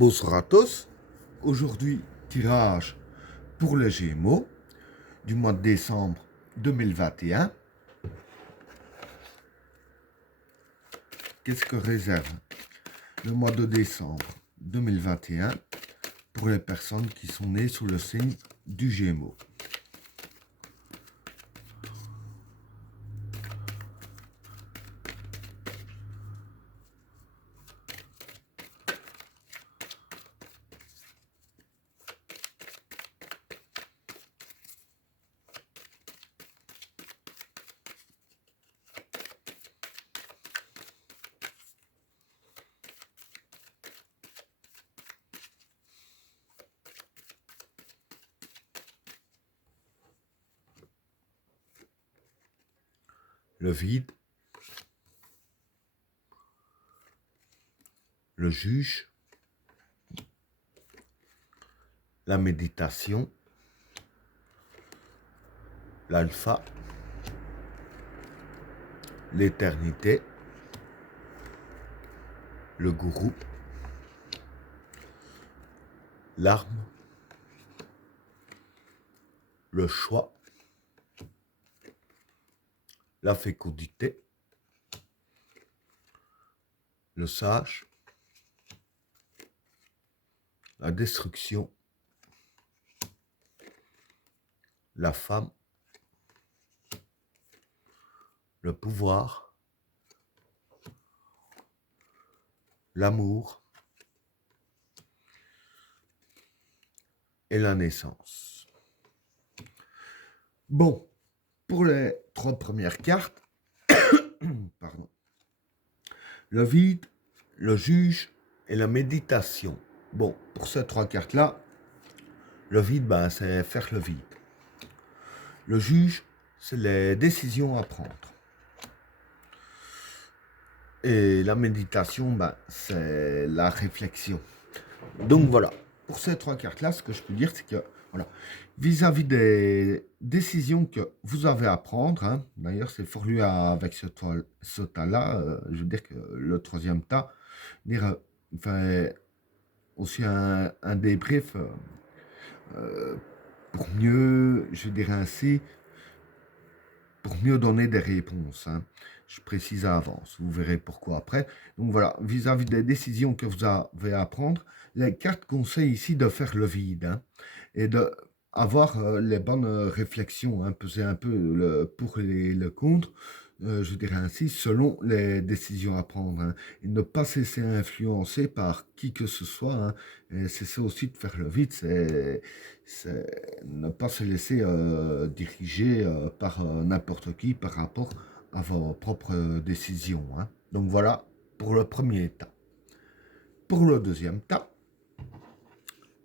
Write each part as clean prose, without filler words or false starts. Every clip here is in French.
Bonsoir à tous. Aujourd'hui, tirage pour les Gémeaux du mois de décembre 2021. Qu'est-ce que réserve le mois de décembre 2021 pour les personnes qui sont nées sous le signe du Gémeaux? Le vide, le juge, la méditation, l'alpha, l'éternité, le gourou, l'arme, le choix, la fécondité, le sage, la destruction, la femme, le pouvoir, l'amour et la naissance. Bon, pour les trois premières cartes, pardon, le vide, le juge et la méditation. Bon, pour ces trois cartes-là, le vide, c'est faire le vide. Le juge, c'est les décisions à prendre. Et la méditation, c'est la réflexion. Donc voilà, pour ces trois cartes-là, ce que je peux dire, c'est que voilà, vis-à-vis des décisions que vous avez à prendre, d'ailleurs c'est fort lié avec ce tas-là, je veux dire que le troisième tas, fait aussi un débrief pour mieux, je dirais ainsi, pour mieux donner des réponses. Je précise à l'avance, vous verrez pourquoi après. Donc voilà, vis-à-vis des décisions que vous avez à prendre, les cartes conseillent ici de faire le vide et de avoir les bonnes réflexions, peser un peu le pour et le contre, je dirais ainsi, selon les décisions à prendre. Et ne pas se laisser influencer par qui que ce soit. Et c'est ça aussi de faire le vide, c'est ne pas se laisser diriger par n'importe qui par rapport à vos propres décisions. Donc voilà pour le premier tas. Pour le deuxième tas,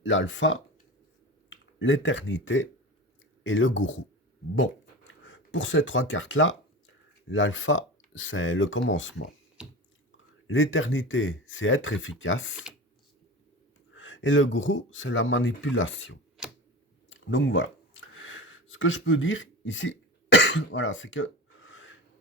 l'alpha, l'éternité et le gourou. Bon, pour ces trois cartes-là, l'alpha, c'est le commencement. L'éternité, c'est être efficace. Et le gourou, c'est la manipulation. Donc voilà. Ce que je peux dire ici, voilà, c'est que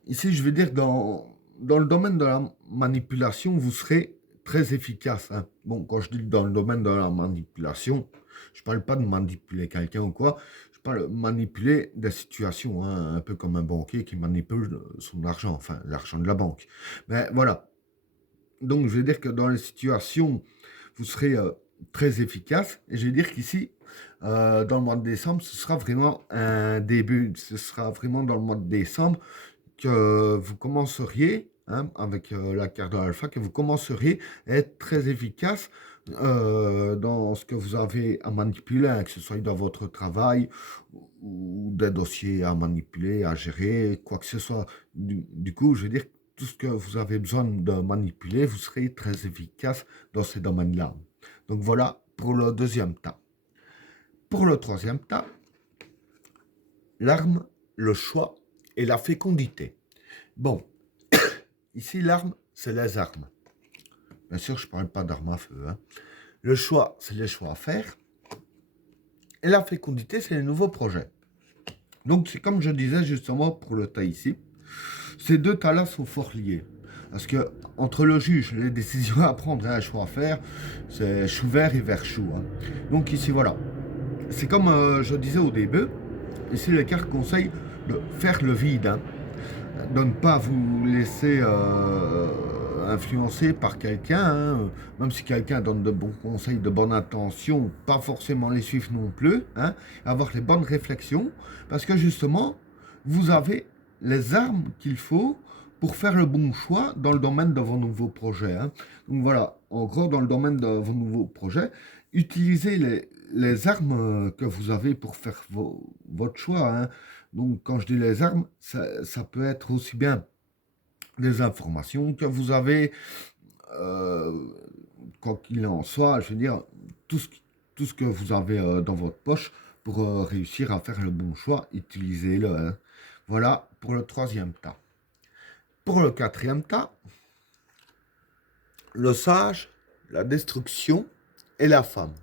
ici, je vais dire dans le domaine de la manipulation, vous serez très efficace. Bon, quand je dis dans le domaine de la manipulation, je ne parle pas de manipuler quelqu'un ou quoi, je parle de manipuler des situations, un peu comme un banquier qui manipule son argent, enfin l'argent de la banque. Mais voilà. Donc, je vais dire que dans les situations, vous serez très efficace. Et je vais dire qu'ici, dans le mois de décembre, ce sera vraiment un début. Ce sera vraiment dans le mois de décembre que vous commenceriez, avec la carte de l'alpha, que vous commenceriez à être très efficace dans ce que vous avez à manipuler, que ce soit dans votre travail ou des dossiers à manipuler, à gérer, quoi que ce soit. Du coup, je veux dire, tout ce que vous avez besoin de manipuler, vous serez très efficace dans ces domaines-là. Donc voilà pour le deuxième tas. Pour le troisième tas, l'arme, le choix et la fécondité. Bon, ici l'arme, c'est les armes. Bien sûr, je ne parle pas d'armes à feu. Le choix, c'est les choix à faire. Et la fécondité, c'est les nouveaux projets. Donc, c'est comme je disais justement pour le tas ici. Ces deux tas-là sont fort liés. Parce que entre le juge, les décisions à prendre et un choix à faire, c'est chou vert et vert chou. Hein. Donc ici, voilà. C'est comme je disais au début, ici les cartes conseillent de faire le vide, hein, de ne pas vous laisser influencer par quelqu'un, hein, même si quelqu'un donne de bons conseils, de bonnes intentions, pas forcément les suivre non plus, hein, avoir les bonnes réflexions, parce que justement, vous avez les armes qu'il faut pour faire le bon choix dans le domaine de vos nouveaux projets. Hein. Donc voilà, en gros, dans le domaine de vos nouveaux projets, utilisez les armes que vous avez pour faire votre choix. Hein. Donc quand je dis les armes, ça peut être aussi bien des informations que vous avez, euh, quoi qu'il en soit, je veux dire, tout ce que vous avez dans votre poche pour réussir à faire le bon choix, utilisez-le. Hein. Voilà pour le troisième tas. Pour le quatrième tas, le sage, la destruction et la femme.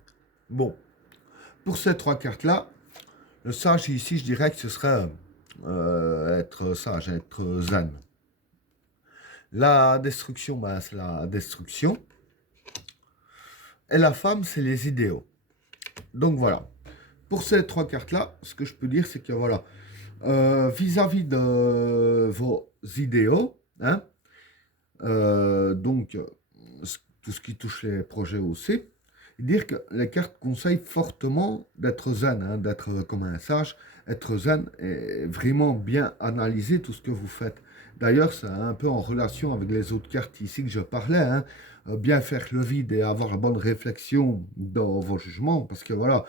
Bon, pour ces trois cartes-là, le sage ici, je dirais que ce serait être sage, être zen. La destruction, ben, c'est la destruction. Et la femme, c'est les idéaux. Donc voilà. Pour ces trois cartes-là, ce que je peux dire, c'est que voilà, vis-à-vis de vos idéaux, hein, donc tout ce qui touche les projets aussi, dire que les cartes conseillent fortement d'être zen, hein, d'être comme un sage, être zen et vraiment bien analyser tout ce que vous faites. D'ailleurs, c'est un peu en relation avec les autres cartes ici que je parlais, hein, bien faire le vide et avoir la bonne réflexion dans vos jugements, parce que voilà,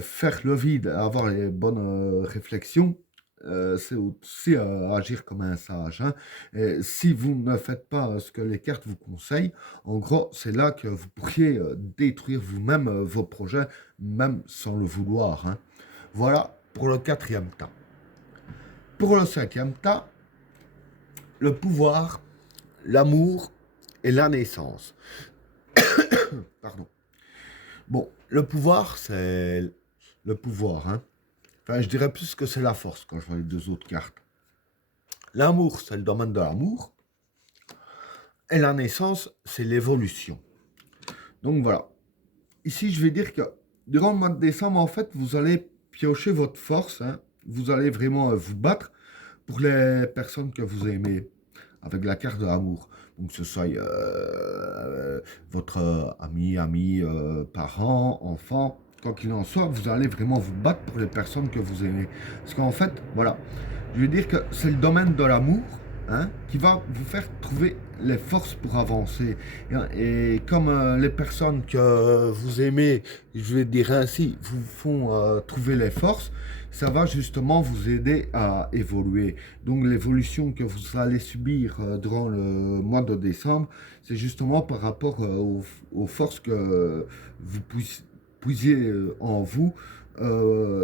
faire le vide, avoir les bonnes réflexions, c'est aussi agir comme un sage. Hein. Et si vous ne faites pas ce que les cartes vous conseillent, en gros, c'est là que vous pourriez détruire vous-même vos projets, même sans le vouloir. Hein. Voilà pour le quatrième tas. Pour le cinquième tas, le pouvoir, l'amour et la naissance. Pardon. Bon, le pouvoir, c'est le pouvoir. Hein. Enfin, je dirais plus que c'est la force quand je vois les deux autres cartes. L'amour, c'est le domaine de l'amour. Et la naissance, c'est l'évolution. Donc voilà. Ici, je vais dire que durant le mois de décembre, en fait, vous allez piocher votre force. Hein. Vous allez vraiment vous battre pour les personnes que vous aimez avec la carte de l'amour. Donc, que ce soit votre ami, parent, enfant, quoi qu'il en soit, vous allez vraiment vous battre pour les personnes que vous aimez. Parce qu'en fait, voilà, je veux dire que c'est le domaine de l'amour, hein, qui va vous faire trouver les forces pour avancer. Et comme les personnes que vous aimez, je vais dire ainsi, vous font trouver les forces, ça va justement vous aider à évoluer. Donc l'évolution que vous allez subir durant le mois de décembre, c'est justement par rapport aux forces que vous puisiez en vous,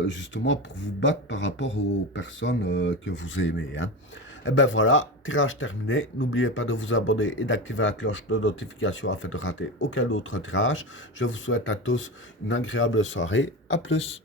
justement pour vous battre par rapport aux personnes que vous aimez. Hein. Et ben voilà, tirage terminé. N'oubliez pas de vous abonner et d'activer la cloche de notification afin de rater aucun autre tirage. Je vous souhaite à tous une agréable soirée. À plus.